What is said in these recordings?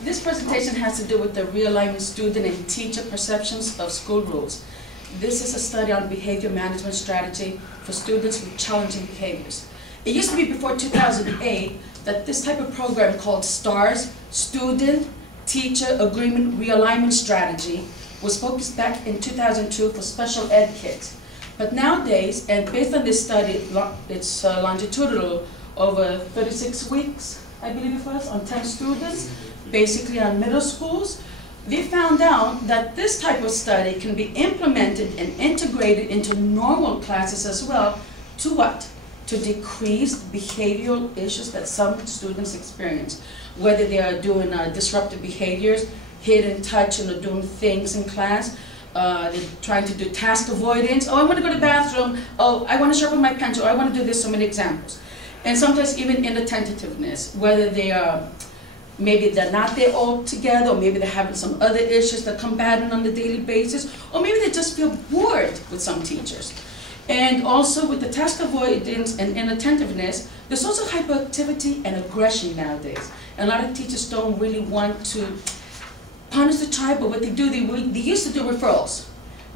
This presentation has to do with the realignment student and teacher perceptions of school rules. This is a study on behavior management strategy for students with challenging behaviors. It used to be before 2008 that this type of program called S.T.A.R.S, Student Teacher Agreement Realignment Strategy, was focused back in 2002 for special ed kids. But nowadays, and based on this study, it's longitudinal over 36 weeks, I believe it was, on 10 students, basically on middle schools. They found out that this type of study can be implemented and integrated into normal classes as well. To what? To decrease behavioral issues that some students experience, whether they are doing disruptive behaviors, hidden touch, and doing things in class. They're trying to do task avoidance. Oh, I want to go to the bathroom. Oh, I want to sharpen my pencil. Oh, I want to do this. So many examples. And sometimes even inattentiveness, whether they are, maybe they're not there all together, or maybe they're having some other issues that come battering on a daily basis, or maybe they just feel bored with some teachers. And also with the task avoidance and inattentiveness, there's also hyperactivity and aggression nowadays. And a lot of teachers don't really want to punish the child, but what they do, they used to do referrals.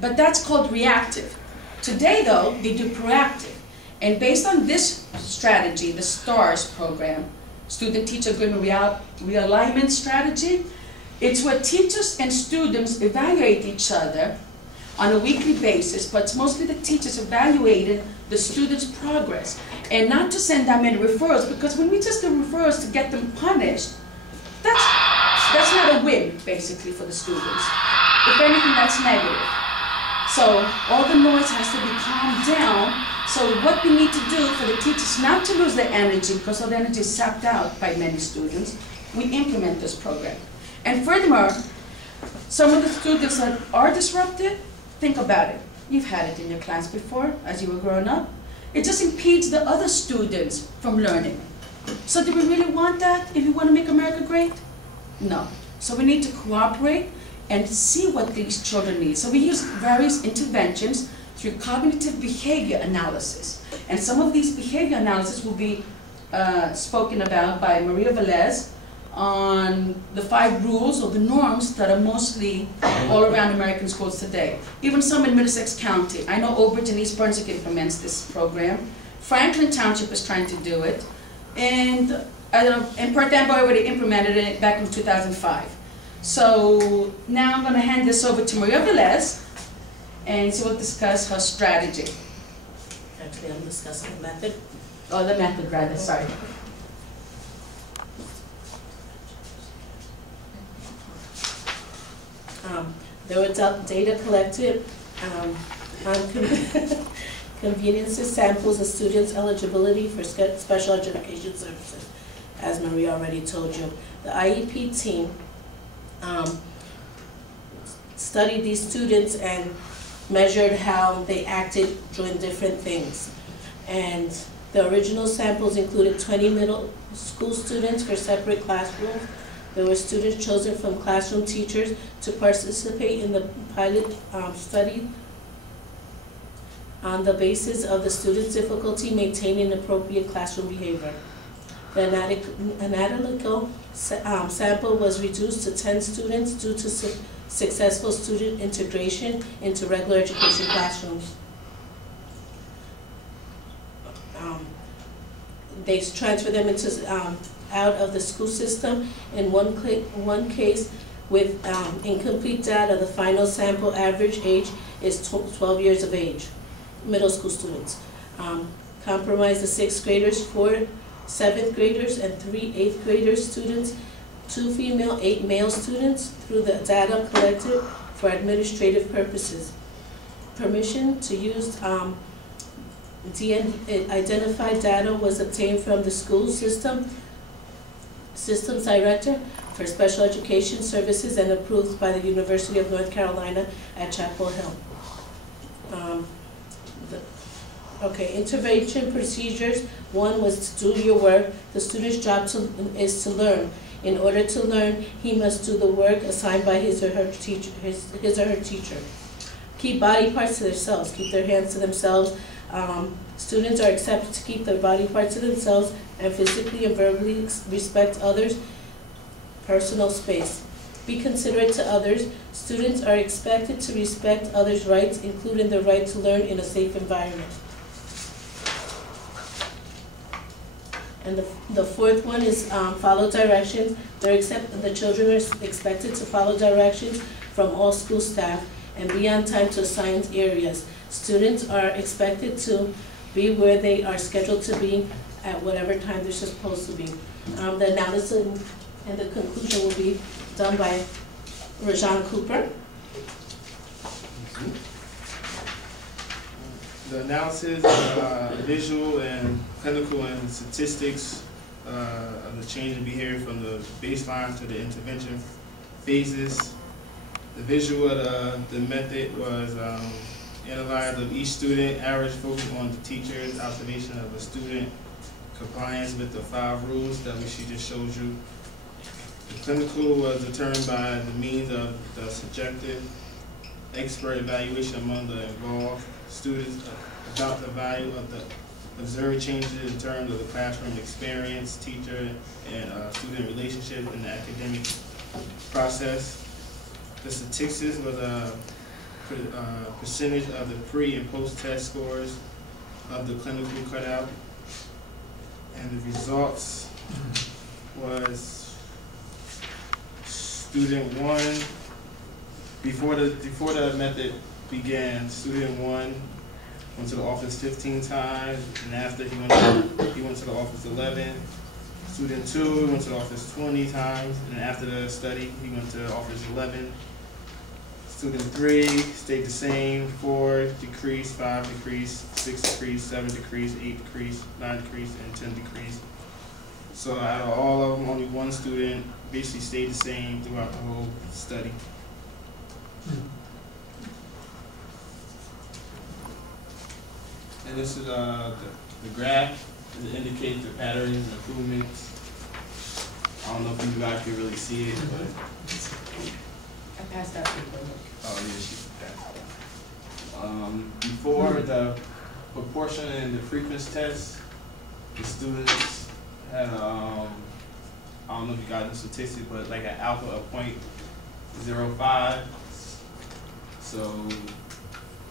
But that's called reactive. Today though, they do proactive. And based on this strategy, the S.T.A.R.S program, Student Teacher Agreement Realignment Strategy, it's where teachers and students evaluate each other on a weekly basis, but it's mostly the teachers evaluating the students' progress, and not to send that many referrals, because when we just do referrals to get them punished, that's not a win, basically, for the students. If anything, that's negative. So all the noise has to be calmed down. So what we need to do for the teachers not to lose their energy, because all the energy is sapped out by many students, we implement this program. And furthermore, some of the students that are disrupted, think about it. You've had it in your class before, as you were growing up. It just impedes the other students from learning. So do we really want that if we want to make America great? No. So we need to cooperate and see what these children need. So we use various interventions through cognitive behavior analysis. And some of these behavior analysis will be spoken about by Maria Velez on the 5 rules or the norms that are mostly all around American schools today. Even some in Middlesex County. I know Old Bridge and East Brunswick implements this program. Franklin Township is trying to do it. And I don't know, in Perth Amboy already implemented it back in 2005. So now I'm going to hand this over to Maria Velez, and so we'll discuss her strategy. Actually, I'm discussing the method. Oh, the method, rather, sorry. There were data collected on conveniences, samples of students' eligibility for special education services, as Maria already told you. The IEP team studied these students and measured how they acted during different things. And the original samples included 20 middle school students for separate classrooms. There were students chosen from classroom teachers to participate in the pilot study on the basis of the student's difficulty maintaining appropriate classroom behavior. The analytical sample was reduced to 10 students due to successful student integration into regular education classrooms. They transfer them into out of the school system. In one case, with incomplete data, the final sample average age is 12 years of age. Middle school students comprised the 6th graders, 4 7th graders, and 3 8th graders students, 2 female, 8 male students, through the data collected for administrative purposes. Permission to use identified data was obtained from the school systems director for special education services and approved by the University of North Carolina at Chapel Hill. Intervention procedures. 1 was to do your work. The student's job is to learn. In order to learn, he must do the work assigned by his or her teacher. Keep body parts to themselves. Keep their hands to themselves. Students are expected to keep their body parts to themselves and physically and verbally respect others. personal space. Be considerate to others. Students are expected to respect others' rights, including the right to learn in a safe environment. And the fourth one is follow directions. The children are expected to follow directions from all school staff and be on time to assigned areas. Students are expected to be where they are scheduled to be at whatever time they're supposed to be. The analysis and the conclusion will be done by Rashon Cooper. The analysis, visual and clinical and statistics of the change in behavior from the baseline to the intervention phases. The visual of the method was analyzed of each student, average focus on the teacher's observation of a student, compliance with the 5 rules that she just showed you. The clinical was determined by the means of the subjective expert evaluation among the involved students about the value of the observed changes in terms of the classroom experience, teacher and student relationship in the academic process. The statistics was a percentage of the pre and post-test scores of the clinical cutout. And the results was student 1, before the method began, student 1 went to the office 15 times, and after he went to the office 11. Student 2 went to the office 20 times, and after the study, he went to the office 11. Student 3 stayed the same, 4 decreased, 5 decreased, 6 decreased, 7 decreased, 8 decreased, 9 decreased, and 10 decreased. So out of all of them, only 1 student basically stayed the same throughout the whole study. And this is the graph. It indicates the patterns and improvements. I don't know if you guys can really see it, but I passed that paper. oh yeah, she passed. Before the proportion and the frequency test, the students had I don't know if you got the statistics, but like an alpha of 0.05. So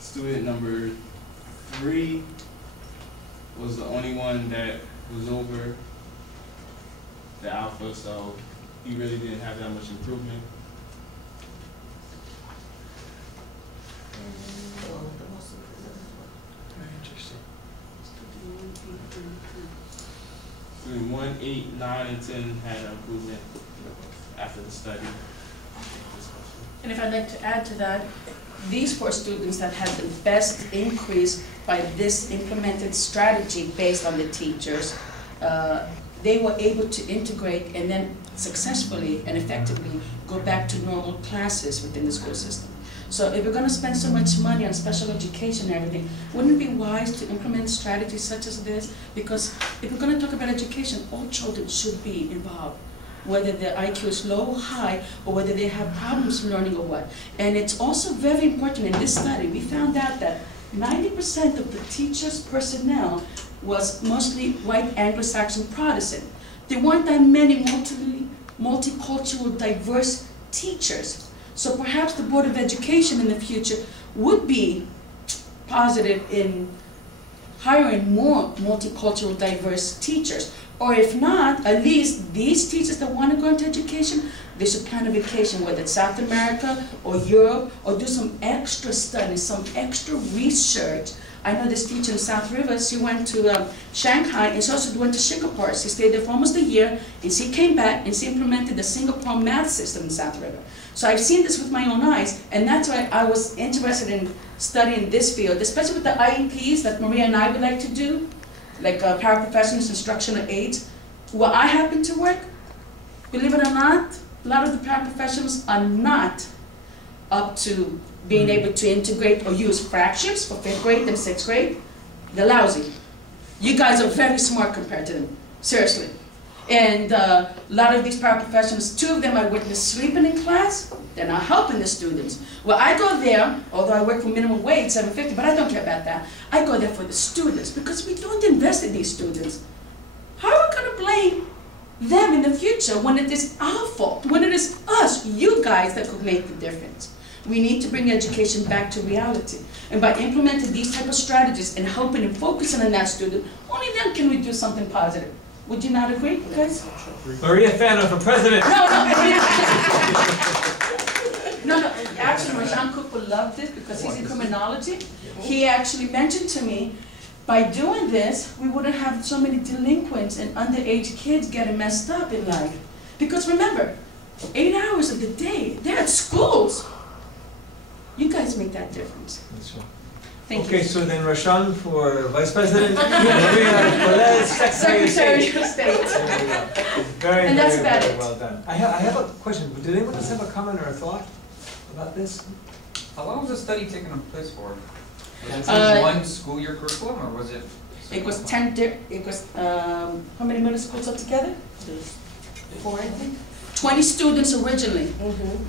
student number 3 was the only one that was over the alpha, so he really didn't have that much improvement. Very interesting. Student 1, 8, 9, and 10 had an improvement after the study. And if I'd like to add to that, these 4 students that had the best increase by this implemented strategy based on the teachers, they were able to integrate and then successfully and effectively go back to normal classes within the school system. So if we're going to spend so much money on special education and everything, wouldn't it be wise to implement strategies such as this? Because if we're going to talk about education, all children should be involved, whether their IQ is low or high, or whether they have problems learning or what. And it's also very important in this study, we found out that 90% of the teachers' personnel was mostly white Anglo-Saxon Protestant. There weren't that many multicultural, diverse teachers. So perhaps the Board of Education in the future would be positive in hiring more multicultural, diverse teachers. Or if not, at least these teachers that want to go into education, they should plan a vacation, whether it's South America or Europe, or do some extra studies, some extra research. I know this teacher in South River, she went to Shanghai, and she also went to Singapore. She stayed there for almost a year, and she came back and she implemented the Singapore math system in South River. So I've seen this with my own eyes, and that's why I was interested in studying this field, especially with the IEPs that Maria and I would like to do, like paraprofessionals, instructional aides. Where I happen to work, believe it or not, a lot of the paraprofessionals are not up to being able to integrate or use fractions for 5th grade and 6th grade. They're lousy. You guys are very smart compared to them, seriously. And a lot of these paraprofessionals, 2 of them I witnessed sleeping in class. They're not helping the students. Well, I go there, although I work for minimum wage, $7.50, but I don't care about that. I go there for the students because we don't invest in these students. How are we going to blame them in the future when it is our fault? you guys that could make the difference. We need to bring education back to reality. And by implementing these type of strategies and helping and focusing on that student, only then can we do something positive. Would you not agree, guys? Maria Fano for president. No, actually, Rashon Cook will love this because he's in criminology. He actually mentioned to me, by doing this, we wouldn't have so many delinquents and underage kids getting messed up in life. Because remember, 8 hours of the day, they're at schools. You guys make that difference. That's right. Thank you. Okay, so then Rashon for vice president, Maria Velez, Secretary of State. Very, And that's very, about very it. well done. I have a question. Did anyone else have a comment or a thought about this? How long was the study taking place for? Was it Uh, one school year curriculum, or was it? It was 10, it was, how many middle schools altogether? 4, I think. 20 students originally.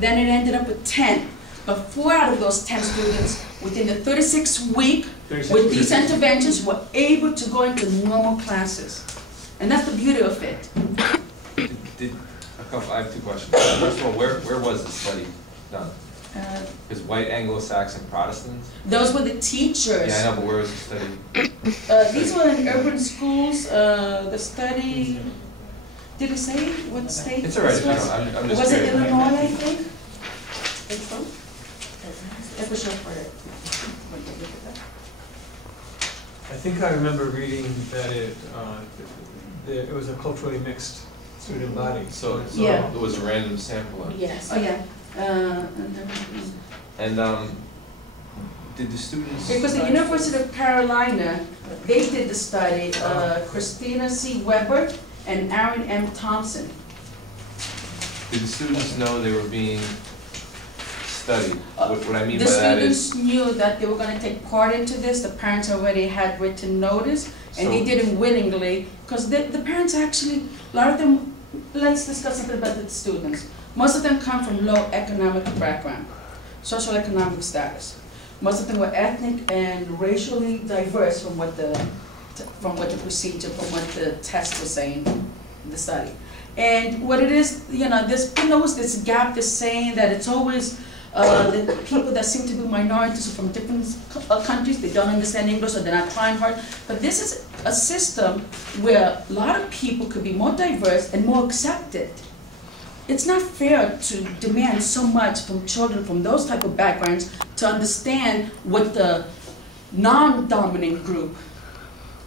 Then it ended up with 10. But 4 out of those 10 students, within the 36 week, with these interventions, were able to go into normal classes. And that's the beauty of it. I have 2 questions. First of all, where was the study done? Because white Anglo-Saxon Protestants? Those were the teachers. Yeah, I know, but where was the study? These were in urban schools. The study, did it say what state? It's all right, this was? I'm just Was it curious. Illinois, I think? Think so? It was short for it. I think I remember reading that it was a culturally mixed student body. So Yeah. it was a random sample. Yes. Oh, yeah. And did the students? Because the University of Carolina, they did the study, Christina C.Webber and Aaron M.Thompson. Did the students know they were being studied? What I mean The by that is, students knew that they were going to take part into this. The parents already had written notice, and they So- did it willingly, because the parents actually, a lot of them, let's discuss a bit about the students. Most of them come from low economic background, social economic status. Most of them were ethnic and racially diverse from what the procedure, from what the test was saying, the study. And what it is, there's always this gap, this saying that it's always the people that seem to be minorities are from different countries, they don't understand English or they're not trying hard. But this is a system where a lot of people could be more diverse and more accepted. It's not fair to demand so much from children from those type of backgrounds to understand what the non-dominant group,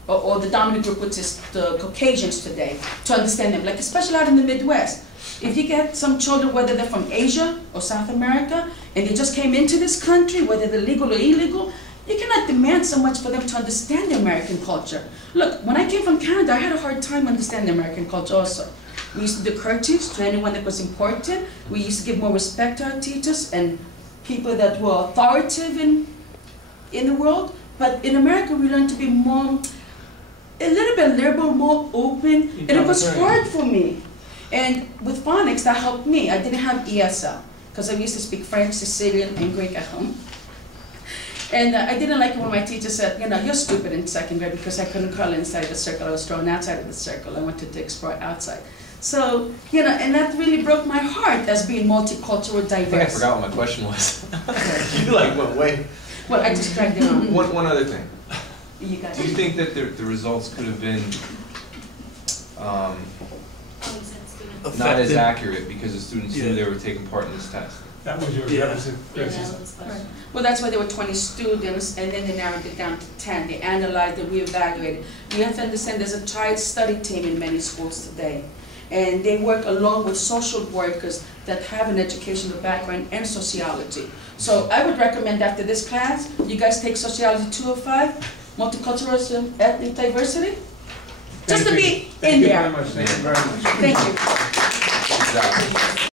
or the dominant group, which is the Caucasians today, to understand them, like especially out in the Midwest. If you get some children, whether they're from Asia or South America, and they just came into this country, whether they're legal or illegal, you cannot demand so much for them to understand the American culture. Look, when I came from Canada, I had a hard time understanding the American culture also. We used to do courtesies to anyone that was important. We used to give more respect to our teachers and people that were authoritative in the world. But in America, we learned to be more, a little bit liberal, more open, and it was hard for me. And with phonics, that helped me. I didn't have ESL, because I used to speak French, Sicilian, and Greek at home. And I didn't like it when my teacher said, you're stupid in 2nd grade because I couldn't curl inside the circle. I was thrown outside of the circle. I wanted to explore outside. So, and that really broke my heart as being multicultural, diverse. I think I forgot what my question was. You went way. Well, I just dragged it on. One other thing. You guys. Do you think that the results could have been not as accurate because the students knew they were taking part in this test? That was your criticism. Right. Well, that's why there were 20 students, and then they narrowed it down to 10. They analyzed it, reevaluated. You have to understand there's a child study team in many schools today. And they work along with social workers that have an educational background and sociology. So I would recommend after this class, you guys take Sociology 205, Multiculturalism, Ethnic Diversity, just to be in there. Thank you very much. Thank you very much. Thank you. Exactly.